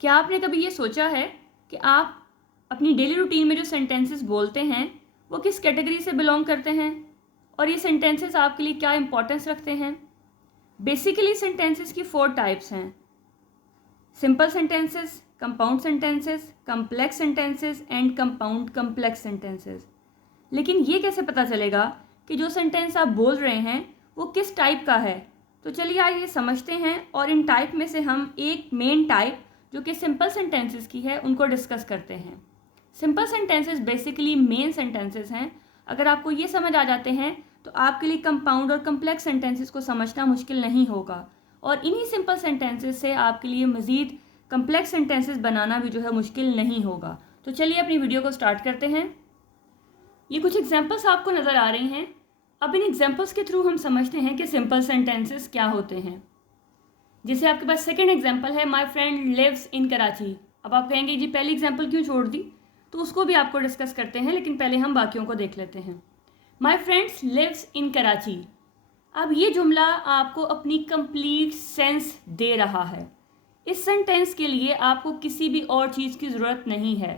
क्या आपने कभी ये सोचा है कि आप अपनी डेली रूटीन में जो सेंटेंसेस बोलते हैं वो किस कैटेगरी से बिलोंग करते हैं और ये सेंटेंसेस आपके लिए क्या इंपॉर्टेंस रखते हैं? बेसिकली सेंटेंसेस की 4 टाइप्स हैं: simple sentences, compound sentences, complex sentences and compound complex sentences. लेकिन ये कैसे पता चलेगा कि जो सेंटेंस आप बोल रहे हैं वो किस टाइप का है? तो चलिए आइए समझते हैं और इन टाइप में से हम एक मेन टाइप जो कि सिंपल सेंटेंसेस की है उनको डिस्कस करते हैं। Simple sentences basically main sentences हैं। अगर आपको ये समझ आ जाते हैं तो आपके लिए कंपाउंड और कम्प्लेक्स सेंटेंसेस को समझना मुश्किल नहीं होगा, और इन्हीं सिंपल सेंटेंसेस से आपके लिए मज़ीद कम्प्लेक्स सेंटेंसेस बनाना भी जो है मुश्किल नहीं होगा। तो चलिए अपनी वीडियो को स्टार्ट करते हैं। ये कुछ एग्जाम्पल्स आपको नज़र आ रही हैं। अब इन एग्जाम्पल्स के थ्रू हम समझते हैं कि सिंपल सेंटेंसेस क्या होते हैं। जैसे आपके पास सेकंड एग्जाम्पल है, my friend lives in Karachi. अब आप कहेंगे जी पहली एग्जाम्पल क्यों छोड़ दी? तो उसको भी आपको डिस्कस करते हैं, लेकिन पहले हम बाकियों को देख लेते हैं। My friends lives in Karachi. अब ये जुमला आपको अपनी कंप्लीट सेंस दे रहा है। इस सेंटेंस के लिए आपको किसी भी और चीज़ की ज़रूरत नहीं है।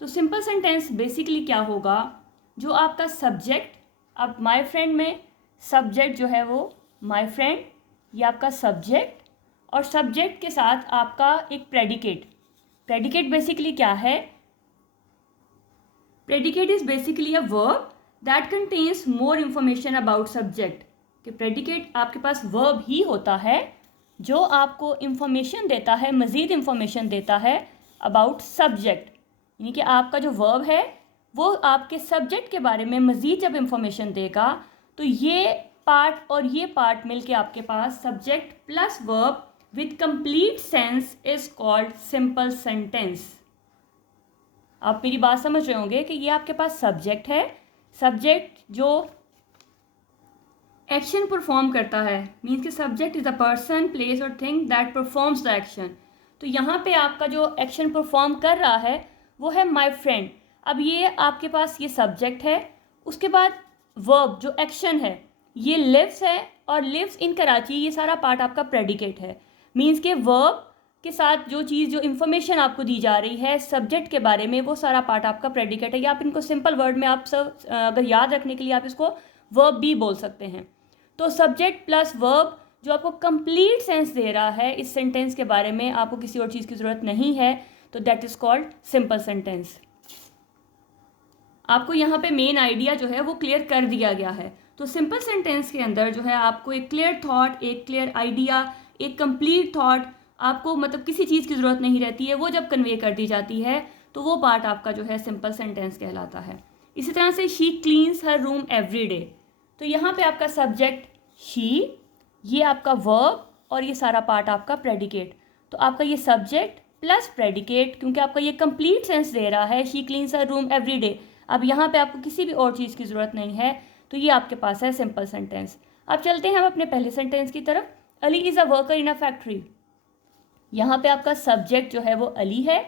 तो सिंपल सेंटेंस बेसिकली क्या होगा, जो आपका सब्जेक्ट, अब माय फ्रेंड में सब्जेक्ट जो है वो माय फ्रेंड, ये आपका सब्जेक्ट, और सब्जेक्ट के साथ आपका एक प्रेडिकेट। प्रेडिकेट बेसिकली क्या है? Predicate is basically a verb that contains more information about subject. कि प्रेडिकेट आपके पास वर्ब ही होता है जो आपको इंफॉर्मेशन देता है, मज़ीद इंफॉर्मेशन देता है अबाउट सब्जेक्ट। यानी कि आपका जो वर्ब है वो आपके सब्जेक्ट के बारे में मज़ीद जब इंफॉर्मेशन देगा, तो ये पार्ट और ये पार्ट मिलके आपके पास subject plus verb with complete sense is called simple sentence. आप मेरी बात समझ रहे होंगे कि ये आपके पास सब्जेक्ट है, सब्जेक्ट जो एक्शन परफॉर्म करता है, मीन्स कि subject is the person, place और thing that performs the action. तो यहाँ पे आपका जो एक्शन परफॉर्म कर रहा है वो है माय फ्रेंड। अब ये आपके पास ये सब्जेक्ट है, उसके बाद वर्ब जो एक्शन है ये लिव्स है, और लिव्स इन कराची ये सारा पार्ट आपका प्रेडिकेट है। मीन्स के वर्ब के साथ जो चीज़, जो इन्फॉर्मेशन आपको दी जा रही है सब्जेक्ट के बारे में, वो सारा पार्ट आपका प्रेडिकेट है। या आप इनको सिंपल वर्ड में आप सब अगर याद रखने के लिए आप इसको वर्ब भी बोल सकते हैं। तो सब्जेक्ट प्लस वर्ब जो आपको कंप्लीट सेंस दे रहा है इस सेंटेंस के बारे में, आपको किसी और चीज़ की ज़रूरत नहीं है, तो that is called simple sentence. आपको यहाँ पे मेन आइडिया जो है वो क्लियर कर दिया गया है। तो सिंपल सेंटेंस के अंदर जो है आपको एक क्लियर थॉट, एक क्लियर आइडिया, एक कंप्लीट थॉट, आपको मतलब किसी चीज़ की ज़रूरत नहीं रहती है, वो जब कन्वे कर दी जाती है तो वो पार्ट आपका जो है सिंपल सेंटेंस कहलाता है। इसी तरह से she cleans her room every day. तो यहाँ पे आपका सब्जेक्ट शी, ये आपका वर्ब, और ये सारा पार्ट आपका प्रेडिकेट। तो आपका ये सब्जेक्ट प्लस प्रेडिकेट, क्योंकि आपका ये कंप्लीट सेंस दे रहा है, she cleans her room every day. अब यहाँ पे आपको किसी भी और चीज़ की ज़रूरत नहीं है, तो ये आपके पास है सिंपल सेंटेंस। अब चलते हैं हम अपने पहले सेंटेंस की तरफ। Ali is a worker in a factory. यहाँ पे आपका सब्जेक्ट जो है वो अली है,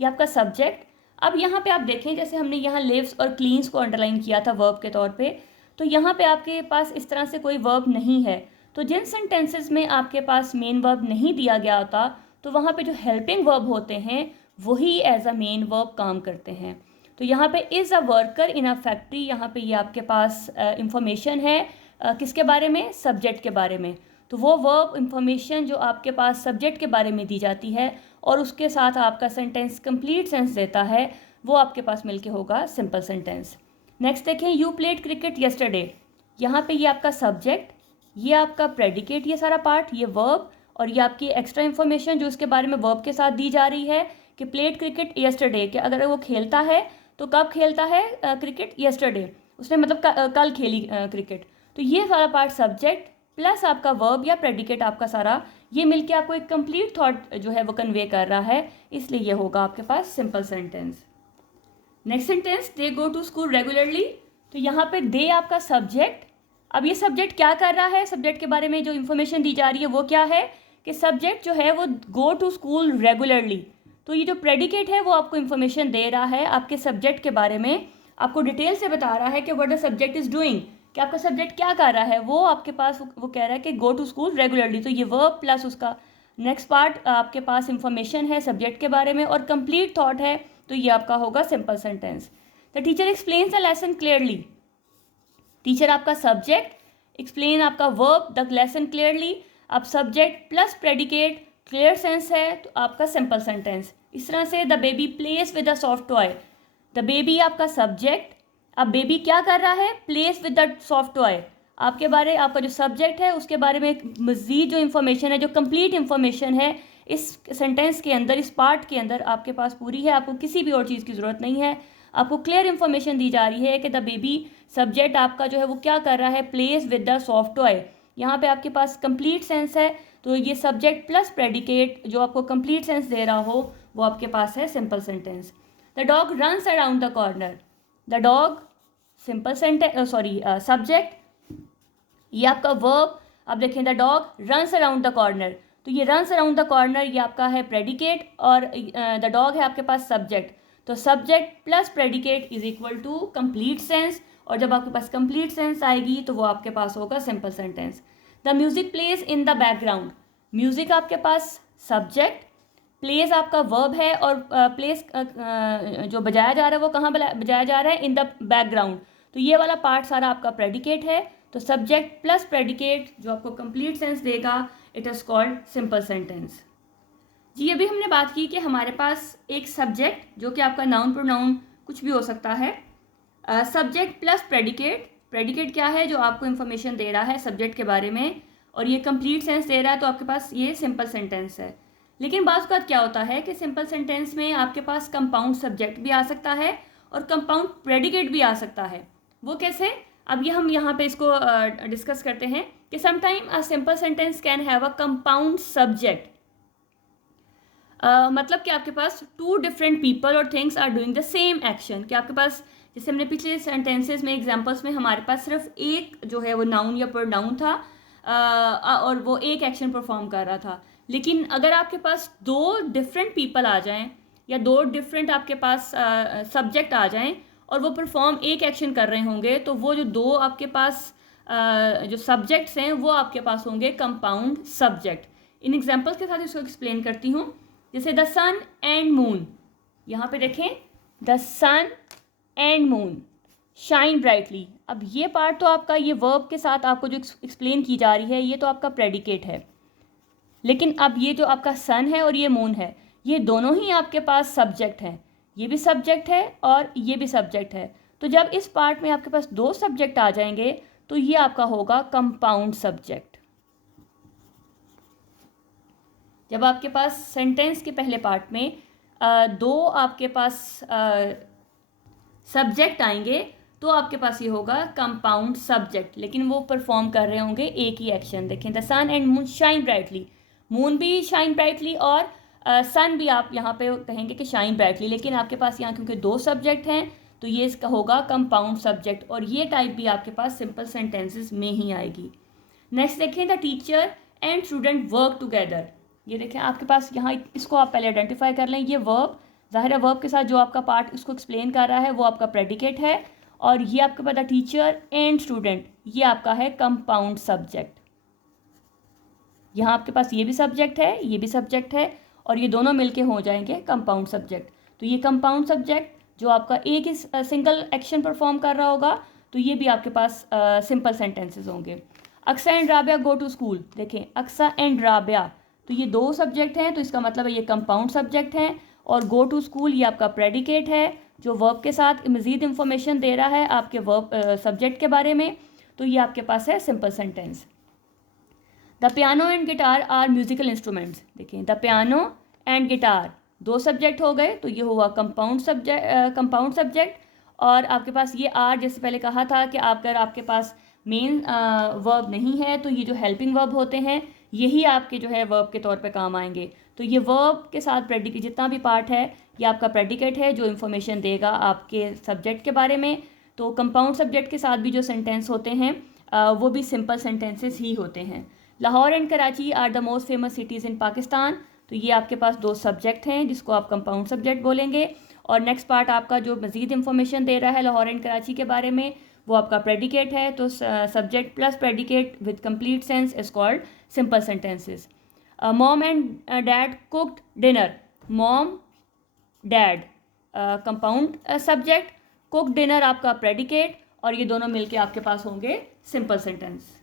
ये आपका सब्जेक्ट। अब यहाँ पे आप देखें, जैसे हमने यहाँ लिव्स और क्लीन्स को अंडरलाइन किया था वर्ब के तौर पे, तो यहाँ पे आपके पास इस तरह से कोई वर्ब नहीं है। तो जिन सेंटेंसेस में आपके पास मेन वर्ब नहीं दिया गया होता, तो वहाँ पे जो हेल्पिंग वर्ब होते हैं वही एज अ मेन वर्ब काम करते हैं। तो यहाँ पे is a worker in a factory, यहाँ पे ये आपके पास इंफॉर्मेशन है किसके बारे में? सब्जेक्ट के बारे में। तो वो वर्ब इंफॉर्मेशन जो आपके पास सब्जेक्ट के बारे में दी जाती है और उसके साथ आपका सेंटेंस कंप्लीट सेंस देता है, वो आपके पास मिलके होगा सिंपल सेंटेंस। नेक्स्ट देखें, यू प्लेड क्रिकेट येस्टरडे। यहाँ पे ये आपका सब्जेक्ट, ये आपका प्रेडिकेट, ये सारा पार्ट, ये वर्ब, और ये आपकी एक्स्ट्रा इन्फॉर्मेशन जो उसके बारे में वर्ब के साथ दी जा रही है कि प्लेड क्रिकेट येस्टरडे, कि अगर वो खेलता है तो कब खेलता है क्रिकेट? येस्टरडे, उसने मतलब कल खेली क्रिकेट। तो ये सारा पार्ट सब्जेक्ट प्लस आपका वर्ब या प्रेडिकेट आपका सारा, ये मिलके आपको एक कंप्लीट थॉट जो है वो कन्वे कर रहा है, इसलिए ये होगा आपके पास simple sentence. Next sentence, they go to school regularly. तो यहाँ पे दे आपका सब्जेक्ट। अब ये सब्जेक्ट क्या कर रहा है? सब्जेक्ट के बारे में जो इन्फॉर्मेशन दी जा रही है वो क्या है कि सब्जेक्ट जो है वो गो टू स्कूल रेगुलरली। तो ये जो प्रेडिकेट है वो आपको इन्फॉर्मेशन दे रहा है आपके सब्जेक्ट के बारे में, आपको डिटेल से बता रहा है कि what the subject is doing, कि आपका सब्जेक्ट क्या कर रहा है। वो आपके पास वो कह रहा है कि गो टू स्कूल रेगुलरली। तो ये वर्ब प्लस उसका नेक्स्ट पार्ट आपके पास इंफॉर्मेशन है सब्जेक्ट के बारे में और कंप्लीट थॉट है, तो ये आपका होगा simple sentence. The teacher explains the lesson clearly, teacher आपका सब्जेक्ट, एक्सप्लेन आपका वर्ब, द लेसन क्लियरली, अब subject plus predicate clear sense है तो आपका सिंपल सेंटेंस। इस तरह से the baby place with the soft toy, the baby आपका सब्जेक्ट, अब बेबी क्या कर रहा है, place with the soft toy, आपके बारे आपका जो सब्जेक्ट है उसके बारे में मज़ीद जो इन्फॉर्मेशन है, जो कंप्लीट इन्फॉर्मेशन है इस सेंटेंस के अंदर, इस पार्ट के अंदर आपके पास पूरी है, आपको किसी भी और चीज़ की ज़रूरत नहीं है। आपको क्लियर इन्फॉर्मेशन दी जा रही है कि द बेबी सब्जेक्ट आपका जो है वो क्या कर रहा है, place with the soft toy. यहाँ पे आपके पास कंप्लीट सेंस है, तो ये सब्जेक्ट प्लस प्रेडिकेट जो आपको कंप्लीट सेंस दे रहा हो वो आपके पास है simple sentence. The dog runs around the corner, the dog simple sentence subject, ये आपका वर्ब। अब देखें the dog runs around the corner, तो ये रन्स अराउंड द कॉर्नर ये आपका है प्रेडिकेट और द डॉग है आपके पास सब्जेक्ट, तो subject plus predicate is equal to complete sense, और जब आपके पास कंप्लीट सेंस आएगी तो वो आपके पास होगा simple sentence. The music plays in the background, music आपके पास सब्जेक्ट, प्लेज आपका वर्ब है और प्लेस जो बजाया जा रहा है वो कहाँ बजाया जा रहा है, इन द बैकग्राउंड, तो ये वाला पार्ट सारा आपका प्रेडिकेट है, तो सब्जेक्ट प्लस प्रेडिकेट जो आपको कंप्लीट सेंस देगा, it is called simple sentence. जी अभी हमने बात की कि हमारे पास एक सब्जेक्ट जो कि आपका नाउन प्रोनाउन कुछ भी हो सकता है, सब्जेक्ट प्लस प्रेडिकेट, प्रेडिकेट क्या है, जो आपको इन्फॉर्मेशन दे रहा है सब्जेक्ट के बारे में और ये कंप्लीट सेंस दे रहा है, तो आपके पास ये सिंपल सेंटेंस है। लेकिन बात का क्या होता है कि सिंपल सेंटेंस में आपके पास कंपाउंड सब्जेक्ट भी आ सकता है और कंपाउंड प्रेडिकेट भी आ सकता है। वो कैसे, अब ये हम यहाँ पे इसको डिस्कस करते हैं कि sometime a simple sentence can have a compound subject, मतलब कि आपके पास टू डिफरेंट पीपल और things are doing the same action, कि आपके पास जैसे हमने पिछले सेंटेंसेस में एग्जांपल्स में हमारे पास सिर्फ एक जो है वो नाउन या प्रोनाउन था और वो एक एक्शन परफॉर्म कर रहा था। लेकिन अगर आपके पास दो डिफरेंट पीपल आ जाएं या दो डिफरेंट आपके पास सब्जेक्ट आ जाएं और वो परफॉर्म एक एक्शन कर रहे होंगे, तो वो जो दो आपके पास जो सब्जेक्ट्स हैं वो आपके पास होंगे कंपाउंड सब्जेक्ट। इन एग्जांपल्स के साथ इसको एक्सप्लेन करती हूँ। जैसे द सन एंड मून, यहाँ पे देखें the sun and moon shine brightly, अब ये पार्ट तो आपका ये वर्ब के साथ आपको जो एक्सप्लेन की जा रही है ये तो आपका प्रेडिकेट है, लेकिन अब ये जो आपका सन है और ये मून है ये दोनों ही आपके पास सब्जेक्ट हैं, ये भी सब्जेक्ट है और ये भी सब्जेक्ट है, तो जब इस पार्ट में आपके पास दो सब्जेक्ट आ जाएंगे तो ये आपका होगा कंपाउंड सब्जेक्ट। जब आपके पास सेंटेंस के पहले पार्ट में दो आपके पास सब्जेक्ट आएंगे तो आपके पास ये होगा कंपाउंड सब्जेक्ट, लेकिन वो परफॉर्म कर रहे होंगे एक ही एक्शन। देखें the sun and moon shine brightly, moon भी शाइन ब्राइटली और सन भी आप यहाँ पे कहेंगे कि शाइन ब्राइटली, लेकिन आपके पास यहाँ क्योंकि दो सब्जेक्ट हैं तो ये इसका होगा कंपाउंड सब्जेक्ट, और ये टाइप भी आपके पास सिंपल सेंटेंसेस में ही आएगी। नेक्स्ट देखें the teacher and student work together, ये देखें आपके पास यहाँ इसको आप पहले आइडेंटिफाई कर लें, ये वर्ब ज़ाहिर है वर्ब के साथ जो आपका पार्ट इसको एक्सप्लेन कर रहा है वो आपका प्रेडिकेट है, और ये आपके पास द टीचर एंड स्टूडेंट ये आपका है कंपाउंड सब्जेक्ट। यहाँ आपके पास ये भी सब्जेक्ट है ये भी सब्जेक्ट है और ये दोनों मिलके हो जाएंगे कंपाउंड सब्जेक्ट, तो ये कंपाउंड सब्जेक्ट जो आपका एक ही सिंगल एक्शन परफॉर्म कर रहा होगा तो ये भी आपके पास सिंपल सेंटेंसेस होंगे। Aqsa and Rabia go to school, देखें अक्सा एंड राबिया तो ये दो सब्जेक्ट हैं, तो इसका मतलब है ये कंपाउंड सब्जेक्ट हैं, और गो टू स्कूल ये आपका प्रेडिकेट है जो वर्ब के साथ मज़ीद इंफॉर्मेशन दे रहा है आपके वर्ब सब्जेक्ट के बारे में, तो ये आपके पास है simple sentence. The piano and guitar are musical instruments, देखिए द पियानो एंड गिटार दो सब्जेक्ट हो गए तो ये हुआ कंपाउंड सब्जेक्ट, और आपके पास ये आर जैसे पहले कहा था कि अगर आपके पास मेन वर्ब नहीं है तो ये जो हेल्पिंग वर्ब होते हैं यही आपके जो है वर्ब के तौर पे काम आएंगे, तो ये वर्ब के साथ प्रेडिकेट जितना भी पार्ट है ये आपका प्रेडिकेट है जो इन्फॉर्मेशन देगा आपके सब्जेक्ट के बारे में। तो कंपाउंड सब्जेक्ट के साथ भी जो सेंटेंस होते हैं वो भी सिंपल सेंटेंसेस ही होते हैं। Lahore and Karachi are the most famous cities in Pakistan, तो ये आपके पास दो सब्जेक्ट हैं जिसको आप कंपाउंड सब्जेक्ट बोलेंगे, और नेक्स्ट पार्ट आपका जो मज़ीद इंफॉर्मेशन दे रहा है लाहौर एंड कराची के बारे में वो आपका प्रेडिकेट है, तो subject plus predicate with complete sense is called simple sentences. Mom and dad cooked dinner, mom dad compound subject, cook dinner आपका प्रेडिकेट, और ये दोनों मिलके आपके पास होंगे सिंपल सेंटेंस।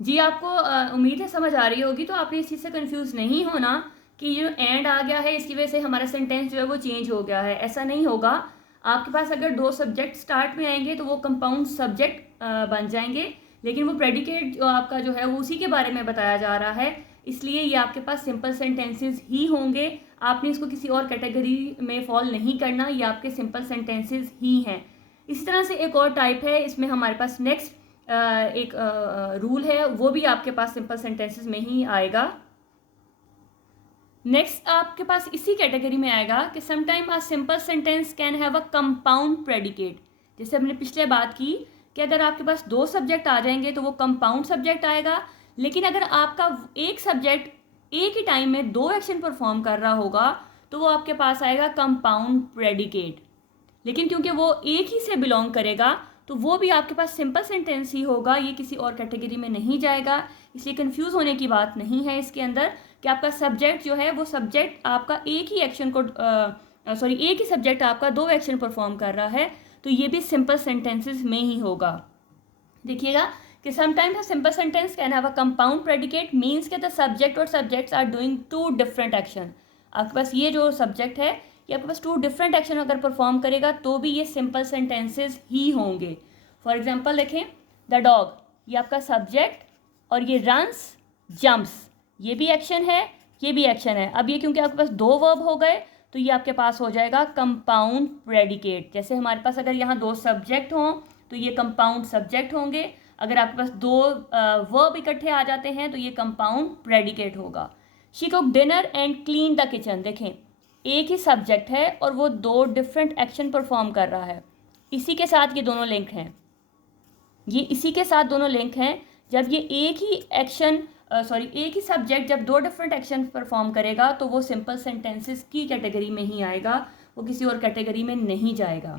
जी आपको उम्मीद है समझ आ रही होगी, तो आपने इस चीज़ से कंफ्यूज नहीं होना कि ये जो एंड आ गया है इसकी वजह से हमारा सेंटेंस जो है वो चेंज हो गया है, ऐसा नहीं होगा। आपके पास अगर दो सब्जेक्ट स्टार्ट में आएंगे तो वो कंपाउंड सब्जेक्ट बन जाएंगे, लेकिन वो प्रेडिकेट जो आपका जो है वो उसी के बारे में बताया जा रहा है, इसलिए ये आपके पास सिंपल सेंटेंसेस ही होंगे। आपने इसको किसी और कैटेगरी में फॉल नहीं करना, ये आपके सिंपल सेंटेंसेस ही हैं। इसी तरह से एक और टाइप है, इसमें हमारे पास नेक्स्ट एक रूल है, वो भी आपके पास सिंपल सेंटेंसेस में ही आएगा। नेक्स्ट आपके पास इसी कैटेगरी में आएगा कि sometime a simple sentence can have a compound predicate. जैसे हमने पिछले बात की कि अगर आपके पास दो सब्जेक्ट आ जाएंगे तो वो कंपाउंड सब्जेक्ट आएगा, लेकिन अगर आपका एक सब्जेक्ट एक ही टाइम में दो एक्शन परफॉर्म कर रहा होगा तो वो आपके पास आएगा कंपाउंड प्रेडिकेट। लेकिन क्योंकि वो एक ही से बिलोंग करेगा तो वो भी आपके पास सिंपल सेंटेंस ही होगा, ये किसी और कैटेगरी में नहीं जाएगा। इसलिए कंफ्यूज होने की बात नहीं है इसके अंदर कि आपका सब्जेक्ट जो है वो सब्जेक्ट आपका एक ही एक्शन को एक ही सब्जेक्ट आपका दो एक्शन परफॉर्म कर रहा है, तो ये भी सिंपल सेंटेंसेस में ही होगा। देखिएगा कि sometimes a simple sentence can have a compound predicate, means के द सब्जेक्ट और subjects are doing two different action. आपके पास ये जो सब्जेक्ट है ये आपके पास टू डिफरेंट एक्शन अगर परफॉर्म करेगा तो भी ये सिंपल सेंटेंसेस ही होंगे। फॉर एग्जांपल देखें, द डॉग, ये आपका सब्जेक्ट, और ये रन्स जंप्स, ये भी एक्शन है, ये भी एक्शन है। अब ये क्योंकि आपके पास दो वर्ब हो गए तो ये आपके पास हो जाएगा कंपाउंड प्रेडिकेट। जैसे हमारे पास अगर यहाँ दो सब्जेक्ट हों तो ये कंपाउंड सब्जेक्ट होंगे, अगर आपके पास दो वर्ब इकट्ठे आ जाते हैं तो ये कंपाउंड प्रेडिकेट होगा। She cook dinner and clean the kitchen, देखें एक ही सब्जेक्ट है और वो दो डिफरेंट एक्शन परफॉर्म कर रहा है, इसी के साथ ये दोनों लिंक हैं, ये इसी के साथ दोनों लिंक हैं। जब ये एक ही एक्शन एक ही सब्जेक्ट जब दो डिफरेंट एक्शन परफॉर्म करेगा तो वो सिंपल सेंटेंसेस की कैटेगरी में ही आएगा, वो किसी और कैटेगरी में नहीं जाएगा।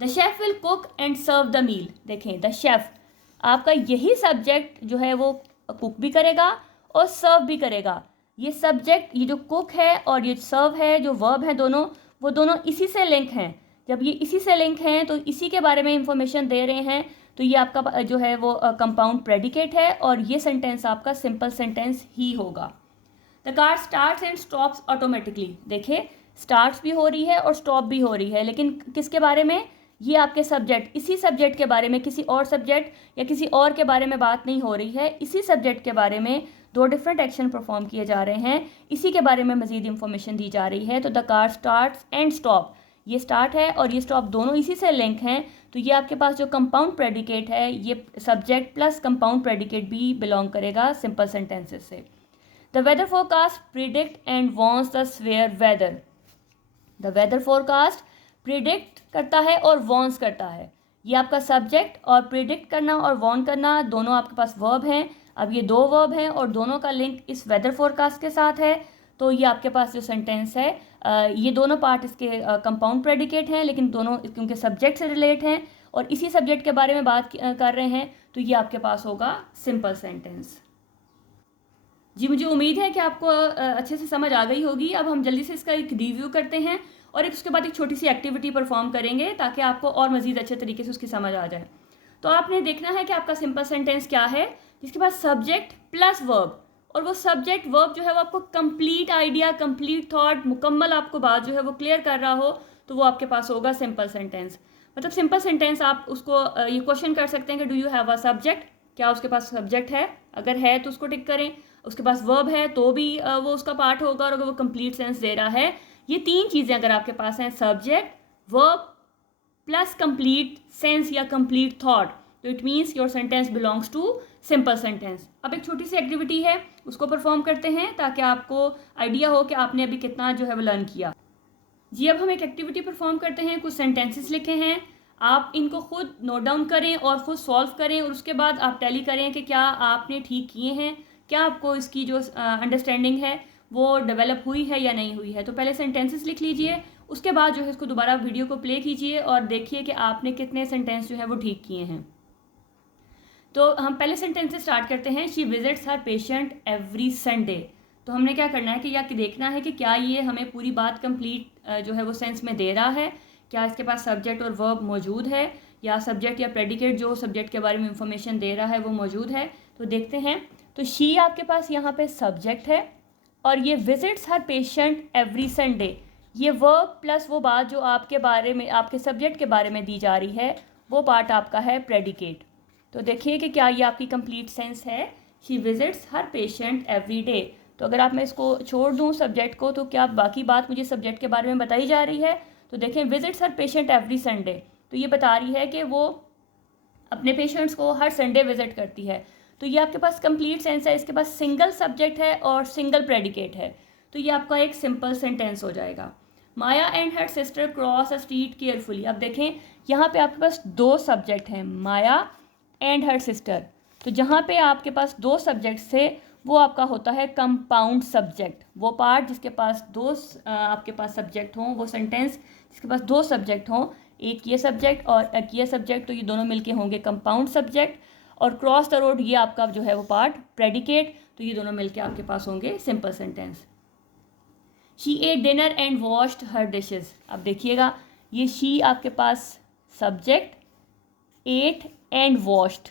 The chef will cook and serve the meal, देखें द शेफ आपका यही सब्जेक्ट जो है वो कुक भी करेगा और सर्व भी करेगा। ये सब्जेक्ट, ये जो कुक है और ये सर्व है, जो वर्ब है दोनों, वो दोनों इसी से लिंक हैं। जब ये इसी से लिंक हैं तो इसी के बारे में इंफॉर्मेशन दे रहे हैं, तो ये आपका जो है वो कंपाउंड प्रेडिकेट है और ये सेंटेंस आपका सिंपल सेंटेंस ही होगा। The car starts and stops automatically, देखिए स्टार्ट्स भी हो रही है और स्टॉप भी हो रही है, लेकिन किसके बारे में? ये आपके सब्जेक्ट, इसी सब्जेक्ट के बारे में, किसी और सब्जेक्ट या किसी और के बारे में बात नहीं हो रही है, इसी सब्जेक्ट के बारे में दो डिफरेंट एक्शन परफॉर्म किए जा रहे हैं, इसी के बारे में मजीद इंफॉर्मेशन दी जा रही है। तो the car starts and stop, ये स्टार्ट है और ये स्टॉप दोनों इसी से लिंक हैं, तो ये आपके पास जो कंपाउंड प्रेडिकेट है ये सब्जेक्ट प्लस कंपाउंड प्रेडिकेट भी बिलोंग करेगा सिंपल सेंटेंसेस से। The weather forecast predict and warns the severe weather, the weather forecast predict करता है और वॉर्न्स करता है, ये आपका सब्जेक्ट, और प्रिडिक्ट करना और वॉर्न करना दोनों आपके पास वर्ब हैं। अब ये दो वर्ब हैं और दोनों का लिंक इस वेदर फोरकास्ट के साथ है, तो ये आपके पास जो सेंटेंस है ये दोनों पार्ट इसके कंपाउंड प्रेडिकेट हैं, लेकिन दोनों क्योंकि सब्जेक्ट से रिलेट हैं और इसी सब्जेक्ट के बारे में बात कर रहे हैं, तो ये आपके पास होगा सिंपल सेंटेंस। जी मुझे उम्मीद है कि आपको अच्छे से समझ आ गई होगी। अब हम जल्दी से इसका एक रिव्यू करते हैं और उसके बाद एक छोटी सी एक्टिविटी परफॉर्म करेंगे ताकि आपको और मज़ीद अच्छे तरीके से उसकी समझ आ जाए। तो आपने देखना है कि आपका सिंपल सेंटेंस क्या है, जिसके पास सब्जेक्ट प्लस वर्ब, और वो सब्जेक्ट वर्ब जो है वो आपको कंप्लीट आइडिया, कंप्लीट थॉट, मुकम्मल आपको बात जो है वो क्लियर कर रहा हो, तो वो आपके पास होगा सिंपल सेंटेंस। मतलब सिंपल सेंटेंस आप उसको ये क्वेश्चन कर सकते हैं कि do you have a subject, क्या उसके पास सब्जेक्ट है, अगर है तो उसको टिक करें, उसके पास वर्ब है तो भी वो उसका पार्ट होगा, और अगर वो कंप्लीट सेंस दे रहा है, ये तीन चीज़ें अगर आपके पास हैं, subject, verb plus complete sense या कंप्लीट थॉट, तो it means your sentence belongs to simple sentence. अब एक छोटी सी एक्टिविटी है, उसको परफॉर्म करते हैं ताकि आपको आइडिया हो कि आपने अभी कितना जो है वो लर्न किया। जी अब हम एक एक्टिविटी परफॉर्म करते हैं, कुछ सेंटेंसेस लिखे हैं, आप इनको खुद नोट डाउन करें और खुद सॉल्व करें, और उसके बाद आप टैली करें कि क्या आपने ठीक किए हैं, क्या आपको इसकी जो अंडरस्टैंडिंग है वो डेवलप हुई है या नहीं हुई है। तो पहले सेंटेंसेस लिख लीजिए, उसके बाद जो है इसको दोबारा वीडियो को प्ले कीजिए और देखिए कि आपने कितने सेंटेंस जो है वो ठीक किए हैं। तो हम पहले सेंटेंस से स्टार्ट करते हैं। She visits her patient every Sunday. तो हमने क्या करना है कि या कि देखना है कि क्या ये हमें पूरी बात कंप्लीट जो है वो सेंस में दे रहा है, क्या इसके पास सब्जेक्ट और वर्ब मौजूद है, या सब्जेक्ट या प्रेडिकेट जो सब्जेक्ट के बारे में इंफॉर्मेशन दे रहा है वो मौजूद है। तो देखते हैं। तो शी आपके पास यहाँ पे सब्जेक्ट है, और ये विजिट्स हर पेशेंट एवरी संडे, ये वर्ब प्लस वो बात जो आपके बारे में, आपके सब्जेक्ट के बारे में दी जा रही है, वो पार्ट आपका है प्रेडिकेट। तो देखिए कि क्या ये आपकी कंप्लीट सेंस है। She visits her patient every day. तो अगर आप मैं इसको छोड़ दूँ सब्जेक्ट को, तो क्या बाकी बात मुझे सब्जेक्ट के बारे में बताई जा रही है। तो देखें, विजिट्स हर पेशेंट एवरी संडे, तो ये बता रही है कि वो अपने पेशेंट्स को हर संडे विजिट करती है। तो ये आपके पास कंप्लीट सेंस है, इसके पास सिंगल सब्जेक्ट है और सिंगल प्रेडिकेट है। तो ये आपका एक सिंपल सेंटेंस हो जाएगा। Maya and her sister cross a street carefully. अब देखें, यहाँ पे आपके पास दो सब्जेक्ट हैं, माया एंड हर सिस्टर। तो जहाँ पे आपके पास दो सब्जेक्ट्स थे वो आपका होता है कंपाउंड सब्जेक्ट। वो पार्ट जिसके पास दो आपके पास सब्जेक्ट हों, वो सेंटेंस जिसके पास दो सब्जेक्ट हों, एक ये सब्जेक्ट और एक ये सब्जेक्ट, तो ये दोनों मिलके होंगे कंपाउंड सब्जेक्ट। और क्रॉस द रोड ये आपका जो है वो पार्ट प्रेडिकेट, तो ये दोनों मिलके आपके पास होंगे simple sentence. She ate dinner and washed her dishes. अब देखिएगा, ये शी आपके पास subject, ate and washed,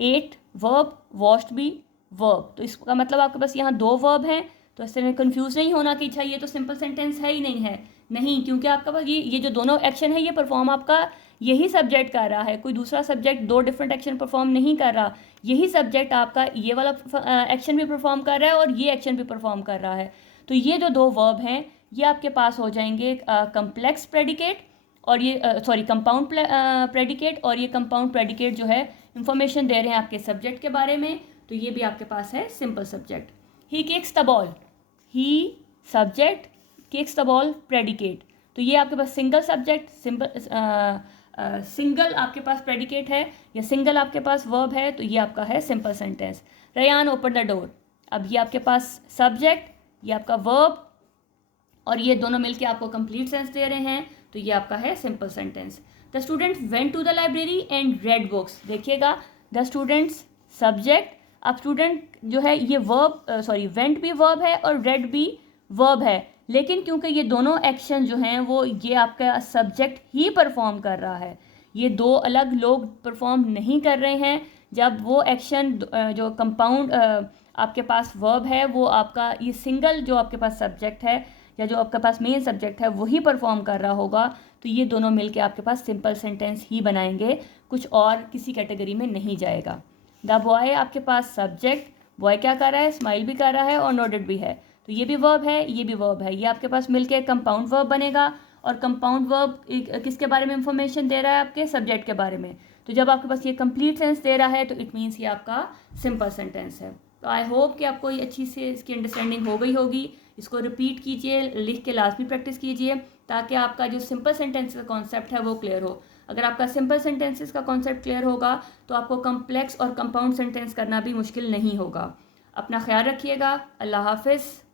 ate verb, washed भी वर्ब। तो इसका मतलब आपके पास यहाँ दो वर्ब हैं। तो इससे में कंफ्यूज नहीं होना कि अच्छा ये तो सिंपल सेंटेंस है ही नहीं है। नहीं, क्योंकि आपका पास ये जो दोनों एक्शन है ये परफॉर्म आपका यही सब्जेक्ट कर रहा है, कोई दूसरा सब्जेक्ट दो डिफरेंट एक्शन परफॉर्म नहीं कर रहा। यही सब्जेक्ट आपका ये वाला एक्शन भी परफॉर्म कर रहा है और ये एक्शन भी परफॉर्म कर रहा है। तो ये जो दो वर्ब हैं ये आपके पास हो जाएंगे कम्प्लेक्स प्रेडिकेट और ये सॉरी कंपाउंड प्रेडिकेट, और ये कंपाउंड प्रेडिकेट जो है इंफॉर्मेशन दे रहे हैं आपके सब्जेक्ट के बारे में। तो ये भी आपके पास है simple subject. He kicks the ball, he subject, kicks the ball predicate. तो ये आपके पास सिंगल सब्जेक्ट, सिंगल आपके पास प्रेडिकेट है या सिंगल आपके पास वर्ब है, तो ये आपका है simple sentence. Ryan open the door. अब ये आपके पास सब्जेक्ट, ये आपका वर्ब, और ये दोनों मिलके आपको कंप्लीट सेंस दे रहे हैं, तो ये आपका है simple sentence. The student went to the library and read books. देखिएगा, द स्टूडेंट्स सब्जेक्ट, अब स्टूडेंट जो है ये वर्ब सॉरी वेंट भी वर्ब है और रेड भी वर्ब है, लेकिन क्योंकि ये दोनों एक्शन जो हैं वो ये आपका सब्जेक्ट ही परफॉर्म कर रहा है, ये दो अलग लोग परफॉर्म नहीं कर रहे हैं। जब वो एक्शन जो कंपाउंड आपके पास वर्ब है वो आपका ये सिंगल जो आपके पास सब्जेक्ट है या जो आपके पास मेन सब्जेक्ट है वही परफॉर्म कर रहा होगा, तो ये दोनों मिलके आपके पास सिंपल सेंटेंस ही बनाएंगे, कुछ और किसी कैटेगरी में नहीं जाएगा। द बॉय आपके पास सब्जेक्ट, बॉय क्या कर रहा है, स्माइल भी कर रहा है और नोडेड भी है, तो ये भी वर्ब है, ये भी वर्ब है, ये आपके पास मिलके कंपाउंड वर्ब बनेगा। और कंपाउंड वर्ब किसके बारे में इंफॉर्मेशन दे रहा है, आपके सब्जेक्ट के बारे में। तो जब आपके पास ये कंप्लीट सेंस दे रहा है तो इट मीन्स ये आपका सिंपल सेंटेंस है। तो आई होप कि आपको ये अच्छी से इसकी अंडरस्टैंडिंग हो गई होगी। इसको रिपीट कीजिए, लिख के लाजमी प्रैक्टिस कीजिए, ताकि आपका जो सिंपल सेंटेंस का कॉन्सेप्ट है वो क्लियर हो। अगर आपका सिंपल सेंटेंसेस का कॉन्सेप्ट क्लियर होगा तो आपको कम्प्लेक्स और कंपाउंड सेंटेंस करना भी मुश्किल नहीं होगा। अपना ख्याल रखिएगा। अल्लाह हाफिज़।